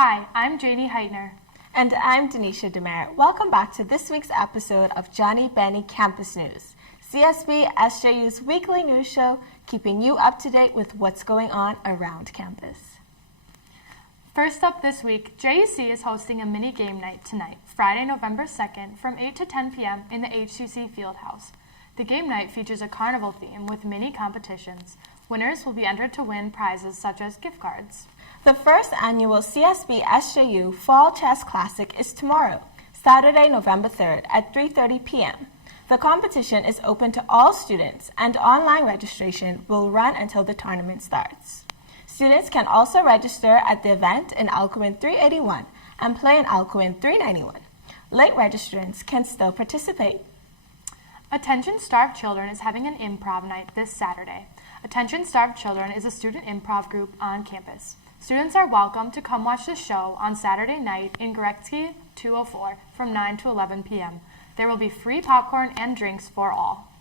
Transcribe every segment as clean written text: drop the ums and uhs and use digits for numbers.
Hi, I'm Janie Heitner. And I'm Denisha Demer. Welcome back to this week's episode of Johnnie Bennie Campus News, CSB-SJU's weekly news show, keeping you up to date with what's going on around campus. First up this week, JUC is hosting a mini game night tonight, Friday, November 2nd, from 8 to 10 p.m. in the HCC Fieldhouse. The game night features a carnival theme with mini competitions. Winners will be entered to win prizes such as gift cards. The first annual CSB-SJU Fall Chess Classic is tomorrow, Saturday, November 3rd at 3:30 p.m. The competition is open to all students, and online registration will run until the tournament starts. Students can also register at the event in Alcuin 381 and play in Alcuin 391. Late registrants can still participate. Attention Starved Children is having an improv night this Saturday. Attention Starved Children is a student improv group on campus. Students are welcome to come watch the show on Saturday night in Goretzky 204 from 9 to 11 p.m. There will be free popcorn and drinks for all.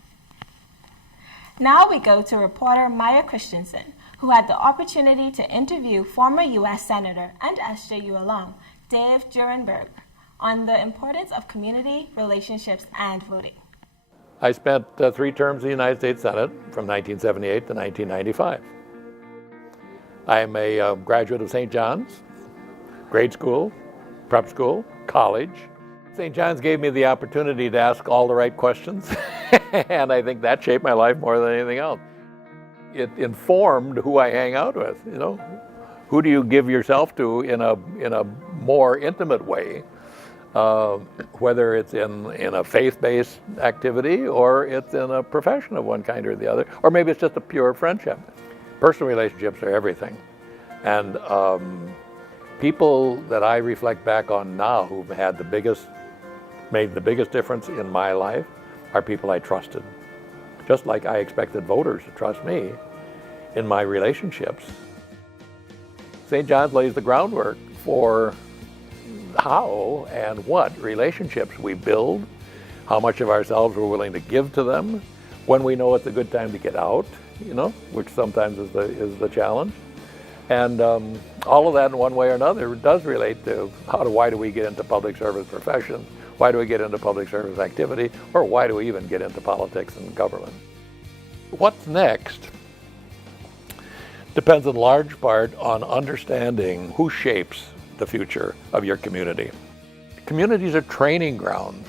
Now we go to reporter Maya Christensen, who had the opportunity to interview former U.S. Senator and SJU alum Dave Durenberger on the importance of community relationships and voting. I spent 3 terms in the United States Senate from 1978 to 1995. I'm a graduate of St. John's, grade school, prep school, college. St. John's gave me the opportunity to ask all the right questions, and I think that shaped my life more than anything else. It informed who I hang out with, you know. Who do you give yourself to in a more intimate way, whether it's in a faith-based activity or it's in a profession of one kind or the other, or maybe it's just a pure friendship. Personal relationships are everything. And people that I reflect back on now who've made the biggest difference in my life are people I trusted. Just like I expected voters to trust me in my relationships. St. John's lays the groundwork for how and what relationships we build, how much of ourselves we're willing to give to them, when we know it's a good time to get out, you know, which sometimes is the challenge. And all of that in one way or another does relate to why do we get into public service professions, why do we get into public service activity, or why do we even get into politics and government. What's next depends in large part on understanding who shapes the future of your community. Communities are training grounds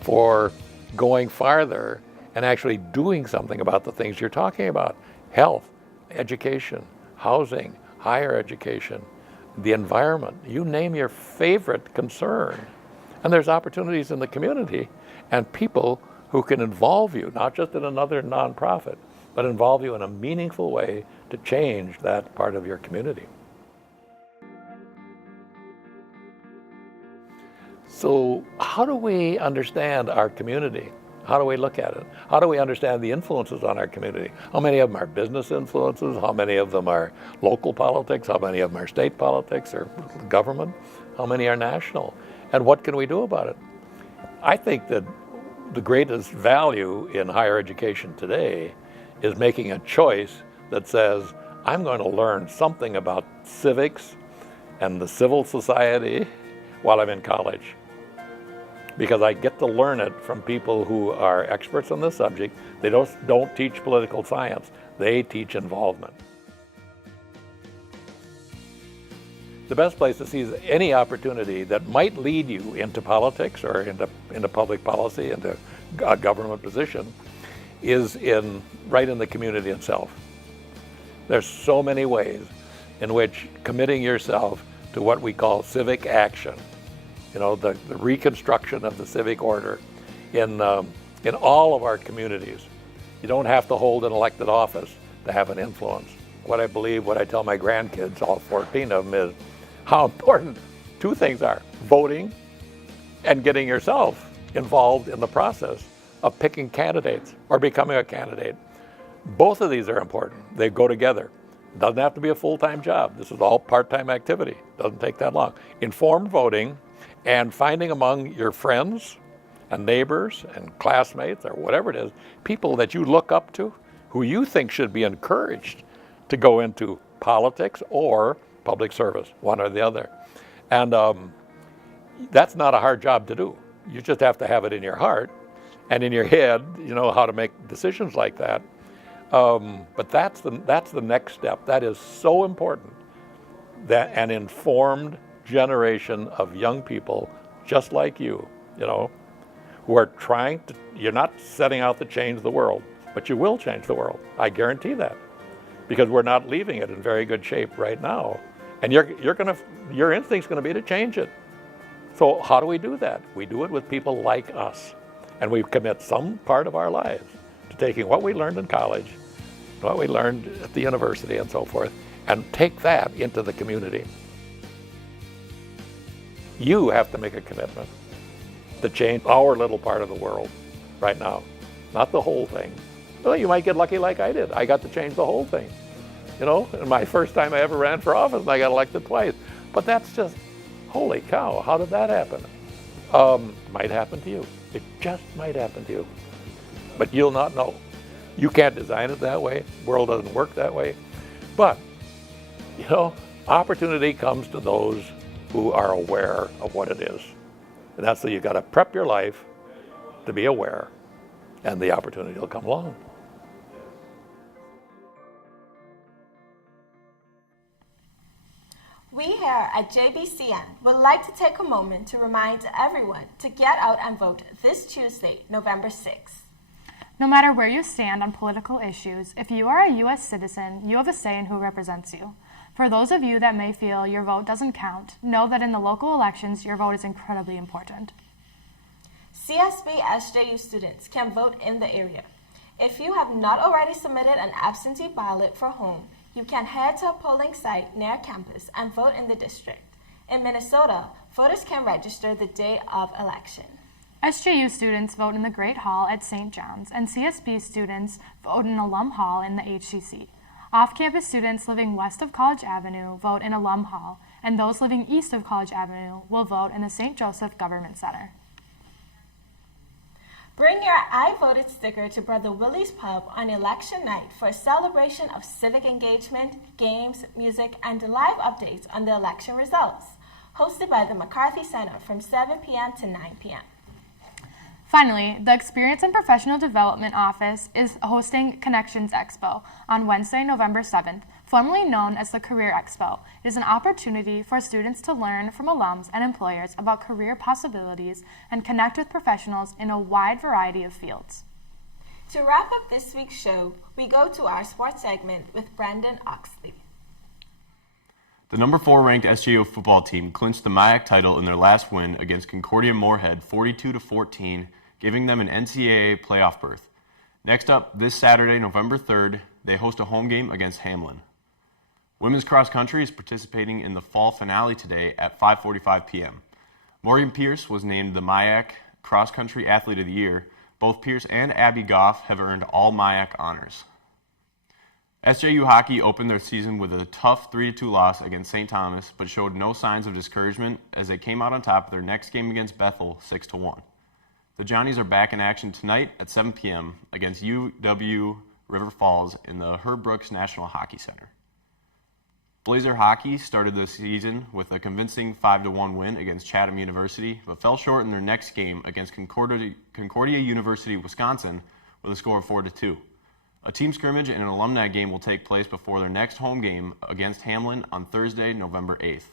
for going farther and actually doing something about the things you're talking about. Health, education, housing, higher education, the environment, you name your favorite concern. And there's opportunities in the community and people who can involve you, not just in another nonprofit, but involve you in a meaningful way to change that part of your community. So how do we understand our community? How do we look at it? How do we understand the influences on our community? How many of them are business influences? How many of them are local politics? How many of them are state politics or government? How many are national? And what can we do about it? I think that the greatest value in higher education today is making a choice that says, I'm going to learn something about civics and the civil society while I'm in college. Because I get to learn it from people who are experts on the subject. They don't teach political science, they teach involvement. The best place to seize any opportunity that might lead you into politics or into public policy, into a government position, is right in the community itself. There's so many ways in which committing yourself to what we call civic action, you know, the reconstruction of the civic order in all of our communities. You don't have to hold an elected office to have an influence. What I tell my grandkids, all 14 of them, is how important 2 things are: voting and getting yourself involved in the process of picking candidates or becoming a candidate. Both of these are important. They go together. Doesn't have to be a full-time job. This is all part-time activity. Doesn't take that long. Informed voting and finding among your friends and neighbors and classmates or whatever it is, people that you look up to, who you think should be encouraged to go into politics or public service, one or the other. And that's not a hard job to do. You just have to have it in your heart and in your head, you know, how to make decisions like that. But that's the next step. That is so important, that an informed generation of young people just like you know, who are trying to, you're not setting out to change the world, but you will change the world. I guarantee that, because we're not leaving it in very good shape right now. And your instinct's gonna be to change it. So how do we do that? We do it with people like us. And we commit some part of our lives to taking what we learned in college, what we learned at the university and so forth, and take that into the community. You have to make a commitment to change our little part of the world right now, not the whole thing. Well, you might get lucky like I did. I got to change the whole thing. You know, and my first time I ever ran for office, and I got elected twice. But that's just, holy cow, how did that happen? Might happen to you. It just might happen to you. But you'll not know. You can't design it that way. The world doesn't work that way. But, you know, opportunity comes to those who are aware of what it is. And that's so you got to prep your life to be aware, and the opportunity will come along. We here at JBCN would like to take a moment to remind everyone to get out and vote this Tuesday, November 6th. No matter where you stand on political issues, if you are a U.S. citizen, you have a say in who represents you. For those of you that may feel your vote doesn't count, know that in the local elections, your vote is incredibly important. CSB-SJU students can vote in the area. If you have not already submitted an absentee ballot for home, you can head to a polling site near campus and vote in the district. In Minnesota, voters can register the day of election. SJU students vote in the Great Hall at St. John's, and CSB students vote in Alum Hall in the HCC. Off-campus students living west of College Avenue vote in Alum Hall, and those living east of College Avenue will vote in the St. Joseph Government Center. Bring your I Voted sticker to Brother Willie's Pub on election night for a celebration of civic engagement, games, music, and live updates on the election results. Hosted by the McCarthy Center from 7 p.m. to 9 p.m. Finally, the Experience and Professional Development Office is hosting Connections Expo on Wednesday, November 7th, formerly known as the Career Expo. It is an opportunity for students to learn from alums and employers about career possibilities and connect with professionals in a wide variety of fields. To wrap up this week's show, we go to our sports segment with Brendan Oxley. The number 4 ranked SJU football team clinched the MIAC title in their last win against Concordia Moorhead 42-14, giving them an NCAA playoff berth. Next up, this Saturday, November 3rd, they host a home game against Hamlin. Women's cross country is participating in the fall finale today at 5:45 p.m. Morgan Pierce was named the MIAC Cross Country Athlete of the Year. Both Pierce and Abby Goff have earned all MIAC honors. SJU hockey opened their season with a tough 3-2 loss against St. Thomas, but showed no signs of discouragement as they came out on top of their next game against Bethel 6-1. The Johnnies are back in action tonight at 7 p.m. against UW River Falls in the Herb Brooks National Hockey Center. Blazer hockey started the season with a convincing 5-1 win against Chatham University, but fell short in their next game against Concordia University, Wisconsin, with a score of 4-2. A team scrimmage and an alumni game will take place before their next home game against Hamlin on Thursday, November 8th.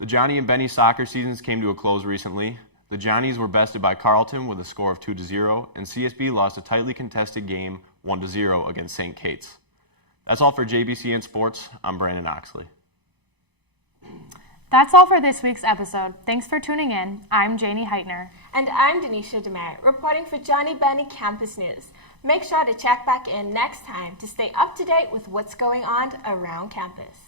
The Johnnie and Bennie soccer seasons came to a close recently. The Johnnies were bested by Carleton with a score of 2-0, and CSB lost a tightly contested game 1-0 against St. Kate's. That's all for JBCN Sports. I'm Brandon Oxley. That's all for this week's episode. Thanks for tuning in. I'm Janie Heitner. And I'm Denisha Demerit, reporting for Johnnie Bennie Campus News. Make sure to check back in next time to stay up to date with what's going on around campus.